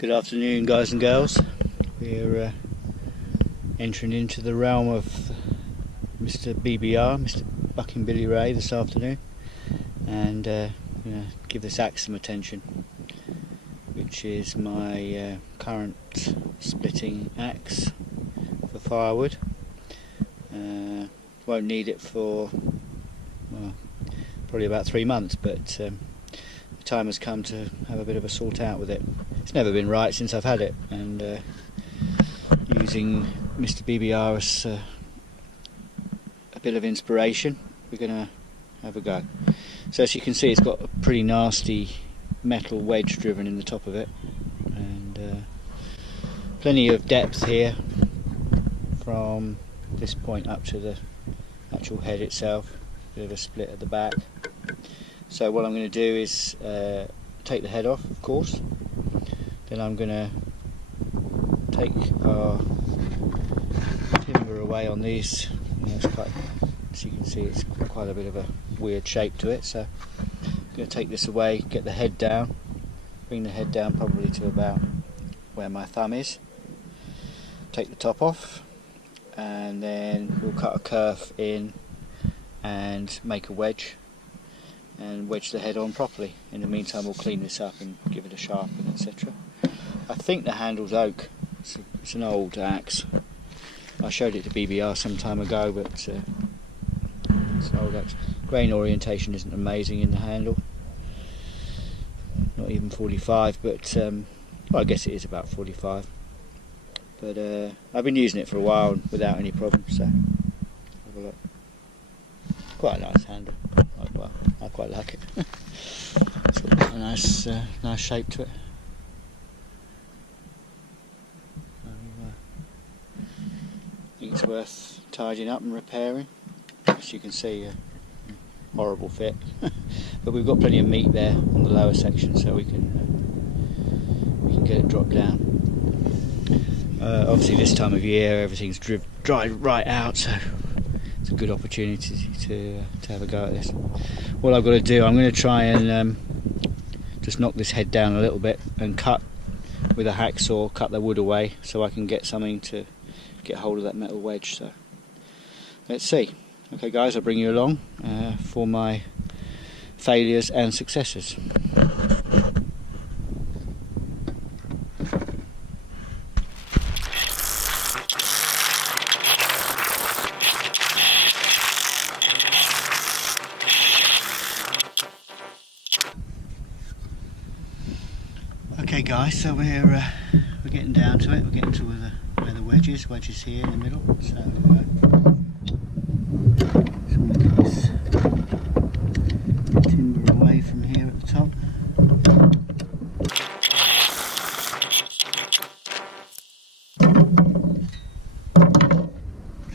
Good afternoon, guys and girls. We're entering into the realm of Mr. BBR, Mr. Bucking Billy Ray this afternoon, and gonna give this axe some attention, which is my current splitting axe for firewood. Won't need it for probably about 3 months, but the time has come to have a bit of a sort out with it. It's never been right since I've had it, and using Mr. BBR as a bit of inspiration, we're going to have a go. So as you can see, it's got a pretty nasty metal wedge driven in the top of it, and plenty of depth here from this point up to the actual head itself. Bit of a split at the back. So what I'm going to do is take the head off, of course. Then I'm going to take our timber away on these. It's quite, as you can see, it's quite a bit of a weird shape to it. So I'm going to take this away, get the head down, bring the head down probably to about where my thumb is. Take the top off, and then we'll cut a curve in and make a wedge and wedge the head on properly. In the meantime, we'll clean this up and give it a sharpen, etc. I think the handle's oak. It's an old axe. I showed it to BBR some time ago, but it's an old axe. Grain orientation isn't amazing in the handle. Not even 45, but well, I guess it is about 45. But I've been using it for a while without any problems. So have a look. Quite a nice handle. I quite like it. It's got quite a nice shape to it. I think it's worth tidying up and repairing. As you can see, horrible fit. But we've got plenty of meat there on the lower section, so we can get it dropped down. Obviously, this time of year, everything's dried right out, so it's a good opportunity to have a go at this. What I've got to do, I'm going to try and just knock this head down a little bit and cut with a hacksaw, cut the wood away, so I can get something to get hold of that metal wedge. So let's see. Okay guys, I'll bring you along for my failures and successes. Okay guys, so we're getting down to it. We're getting to where the wedge is here in the middle. So just want to get this timber away from here at the top.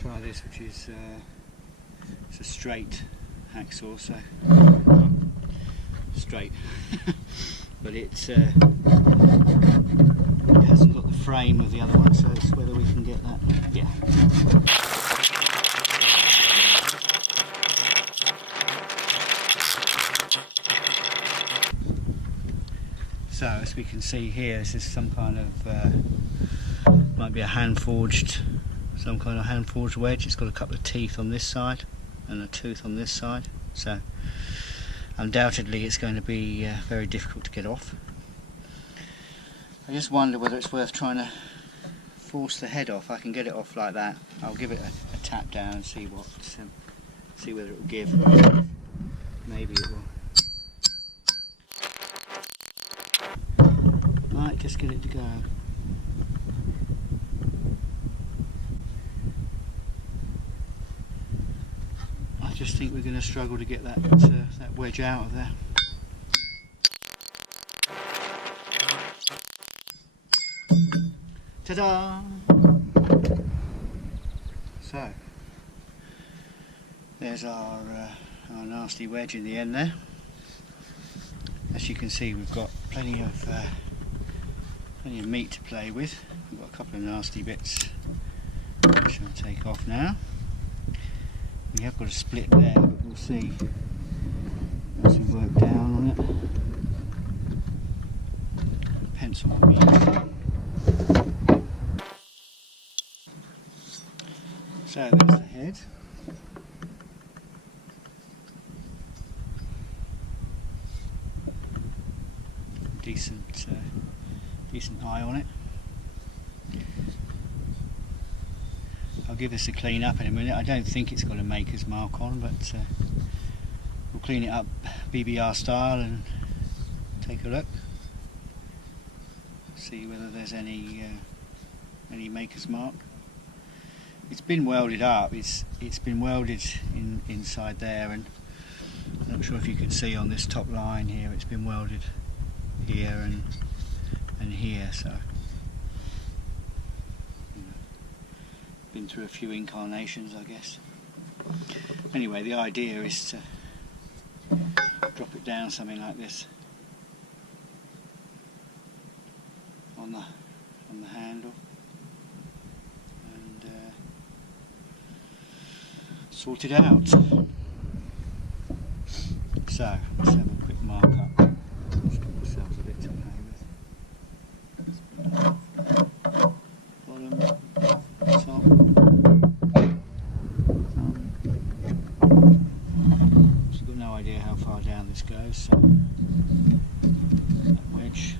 Try this, which is it's a straight hacksaw, so straight. But it hasn't got the frame of the other one, so it's whether we can get that. Yeah. So as we can see here, this is some kind of might be a some kind of hand forged wedge. It's got a couple of teeth on this side and a tooth on this side, so undoubtedly it's going to be very difficult to get off. I just wonder whether it's worth trying to force the head off. I can get it off like that. I'll give it a tap down and see whether it will give. Maybe it will. Might just get it to go. I just think we're going to struggle to get that wedge out of there. Ta-da! So there's our nasty wedge in the end there. As you can see, we've got plenty of meat to play with. We've got a couple of nasty bits which I'll take off now. We have got a split there, but we'll see as we work down on it. pencil will be useful. So there's the head. Decent eye on it. I'll give this a clean up in a minute. I don't think it's got a maker's mark on, but we'll clean it up BBR style and take a look. See whether there's any maker's mark. It's been welded up. It's been welded inside there, and I'm not sure if you can see on this top line here. It's been welded here and here, so been through a few incarnations, I guess. Anyway, the idea is to drop it down something like this on the handle and sort it out. So let's have a quick mark up. Let's give ourselves a bit to play with. Bottom, top, thumb. So I've got no idea how far down this goes. So that wedge.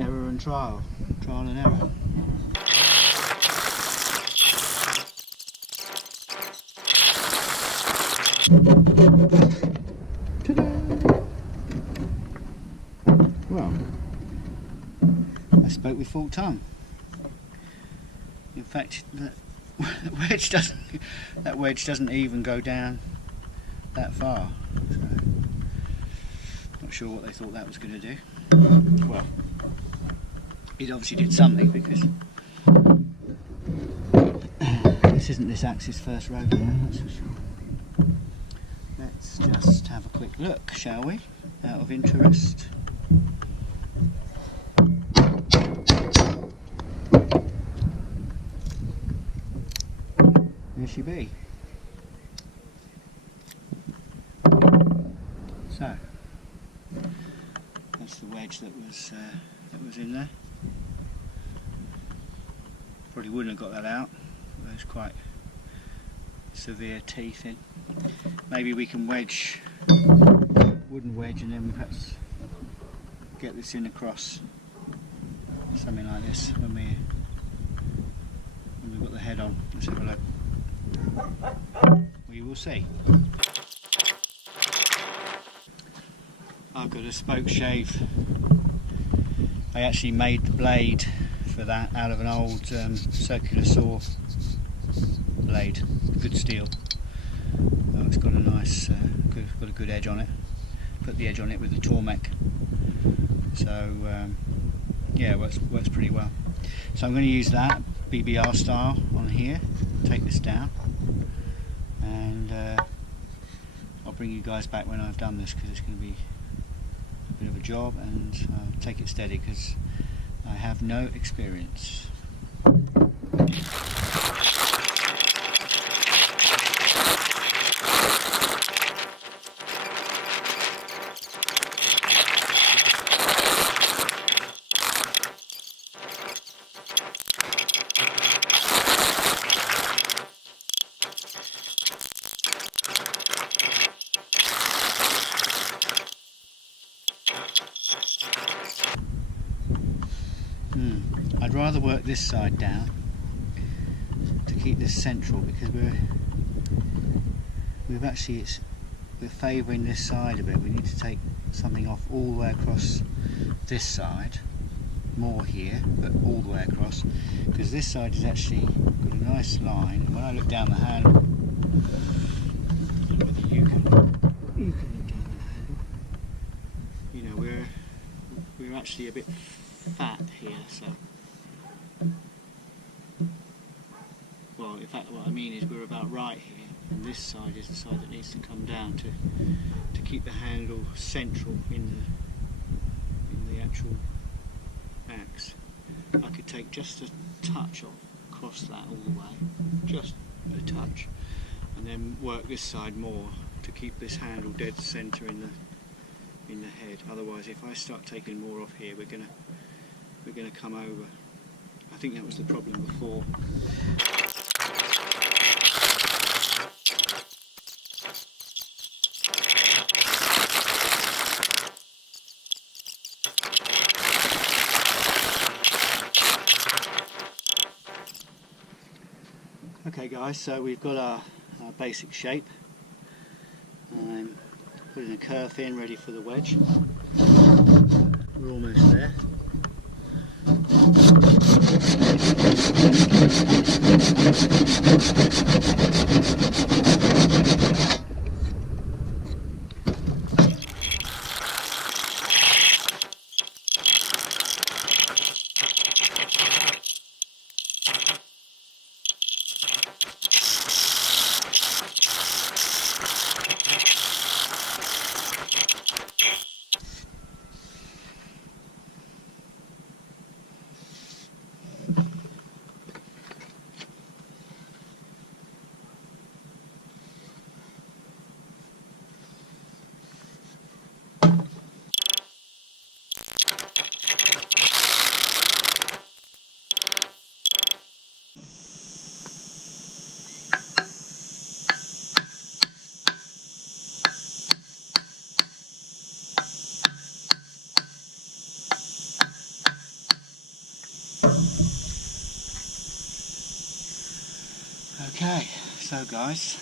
Error and trial and error. Well, I spoke with full tongue. In fact, that wedge doesn't even go down that far. So, not sure what they thought that was going to do. Well, it obviously did something, because this isn't this axe's first rodeo, that's for sure. Let's just have a quick look, shall we? Out of interest. There she be. So that's the wedge that was in there. Probably wouldn't have got that out. There's quite severe teeth in. Maybe we can wedge, wooden wedge, and then perhaps get this in across something like this when we've got the head on. Let's have a look. We will see. I've got a spoke shave. I actually made the blade for that out of an old circular saw blade, good steel. It's got a nice, got a good edge on it. Put the edge on it with the Tormek, so yeah, works pretty well. So I'm going to use that BBR style on here. Take this down, and I'll bring you guys back when I've done this, because it's going to be a bit of a job, and take it steady because I have no experience. I'd rather work this side down to keep this central, because we're favouring this side a bit. We need to take something off all the way across this side, more here, but all the way across, because this side has actually got a nice line, and when I look down the handle, whether you can look down the handle, you know, we're actually a bit fat here, so, well, in fact what I mean is we're about right here, and this side is the side that needs to come down to keep the handle central in the actual axe. I could take just a touch off, across that all the way, just a touch, and then work this side more to keep this handle dead centre in in the head. Otherwise, if I start taking more off here, we're gonna come over. I think that was the problem before. Okay guys, so we've got our basic shape. I'm putting a kerf in, ready for the wedge. We're almost there. Okay, so guys,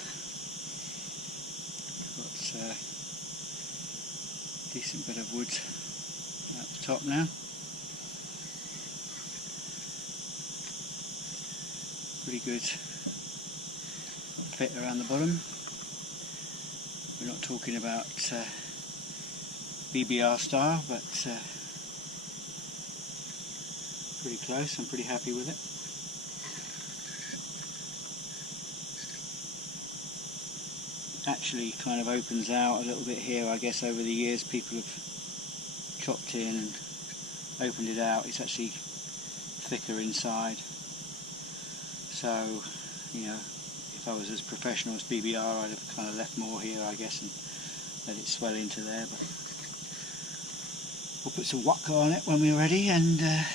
got a decent bit of wood at the top now. Pretty good fit around the bottom. We're not talking about BBR style, but pretty close. I'm pretty happy with it. Actually kind of opens out a little bit here. I guess over the years people have chopped in and opened it out. It's actually thicker inside. So, you know, if I was as professional as BBR, I'd have kind of left more here, I guess, and let it swell into there. But we'll put some waka on it when we're ready, and that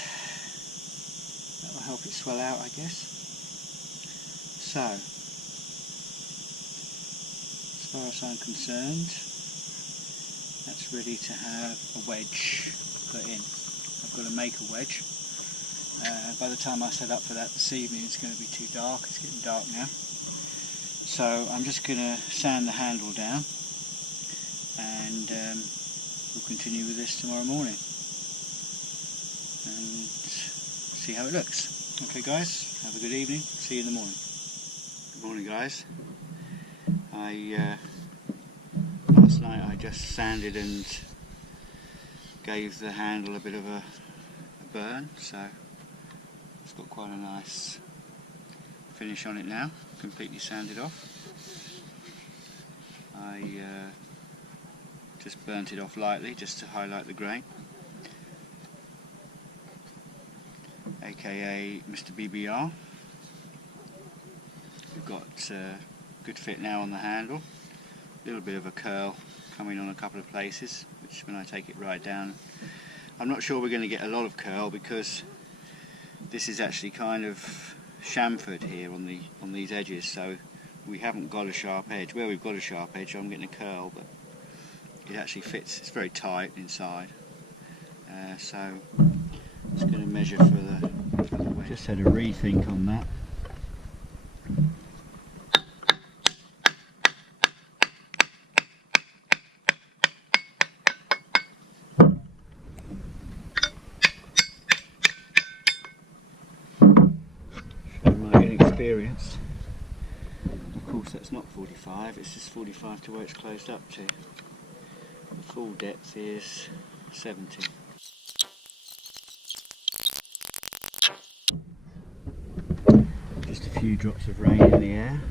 will help it swell out, I guess. So, as far as I'm concerned, that's ready to have a wedge put in. I've got to make a wedge. By the time I set up for that this evening, it's going to be too dark. It's getting dark now. So I'm just going to sand the handle down, and we'll continue with this tomorrow morning and see how it looks. Okay guys, have a good evening. See you in the morning. Good morning guys. Last night I just sanded and gave the handle a bit of a burn, so it's got quite a nice finish on it now, completely sanded off. I just burnt it off lightly just to highlight the grain, aka Mr. BBR. We've got good fit now on the handle, a little bit of a curl coming on a couple of places, which when I take it right down, I'm not sure we're going to get a lot of curl because this is actually kind of chamfered here on these edges, so we haven't got a sharp edge. Where we've got a sharp edge, I'm getting a curl, but it actually fits. It's very tight inside, so I'm just going to measure for the wedge. Just had a rethink on that. Experience. Of course that's not 45, it's just 45 to where it's closed up to. The full depth is 70. Just a few drops of rain in the air.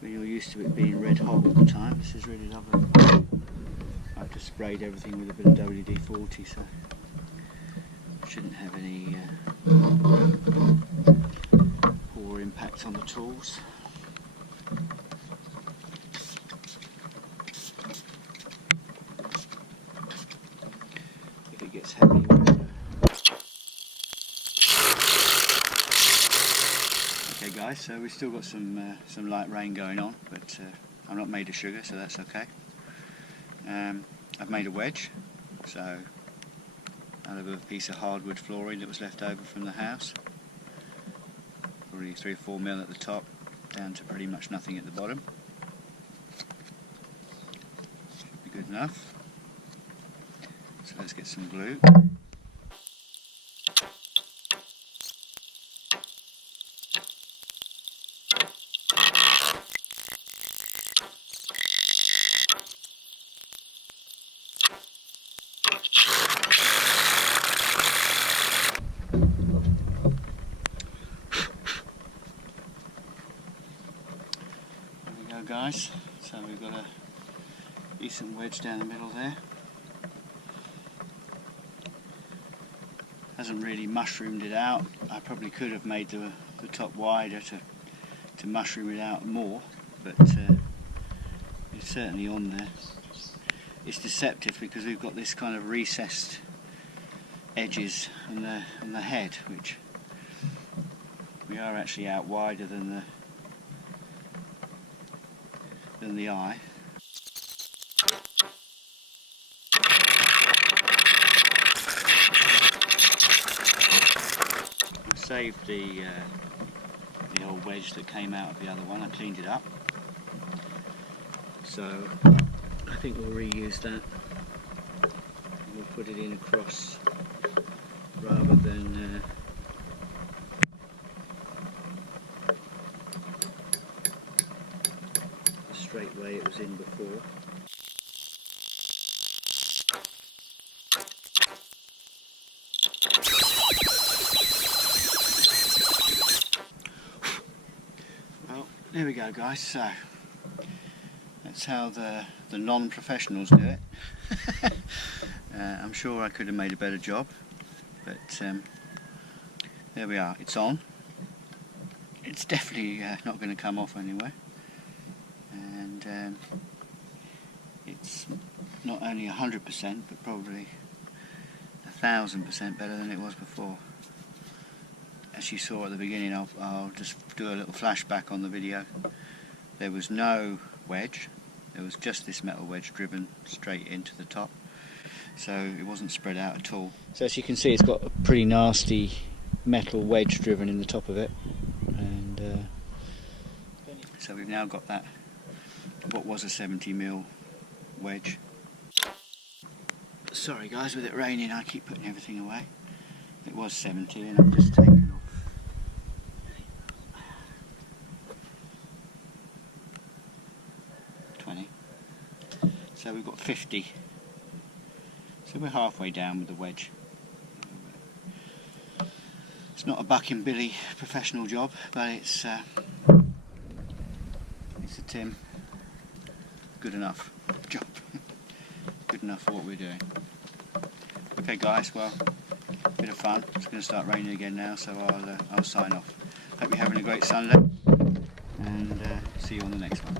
When you're used to it being red hot all the time, this is really lovely. I've just sprayed everything with a bit of WD-40, so shouldn't have any poor impact on the tools. gets heavy. Okay guys, so we've still got some light rain going on, but I'm not made of sugar, so that's okay. I've made a wedge, so out of a piece of hardwood flooring that was left over from the house. Probably 3 or 4 mil at the top, down to pretty much nothing at the bottom. Should be good enough. So let's get some glue. Guys, so we've got a decent wedge down the middle there. Hasn't really mushroomed it out. I probably could have made the top wider to mushroom it out more, but it's certainly on there. It's deceptive because we've got this kind of recessed edges on the head, which we are actually out wider than the eye. I saved the old wedge that came out of the other one. I cleaned it up, so I think we'll reuse that. We'll put it in across rather than straight way it was in before. Well, there we go guys, so that's how the non-professionals do it. I'm sure I could have made a better job, but there we are, it's on. It's definitely not going to come off anyway. And it's not only 100% but probably 1000% better than it was before. As you saw at the beginning, I'll just do a little flashback on the video. There was no wedge, there was just this metal wedge driven straight into the top, so it wasn't spread out at all. So as you can see, it's got a pretty nasty metal wedge driven in the top of it, and so we've now got that, what was a 70mm wedge. Sorry guys, with it raining I keep putting everything away. It was 70 and I've just taken off 20. So we've got 50. So we're halfway down with the wedge. It's not a bucking Billy professional job, but it's a Tim good enough job. Good enough for what we're doing. Okay guys, well, bit of fun. It's going to start raining again now, so I'll sign off. Hope you're having a great Sunday, and see you on the next one.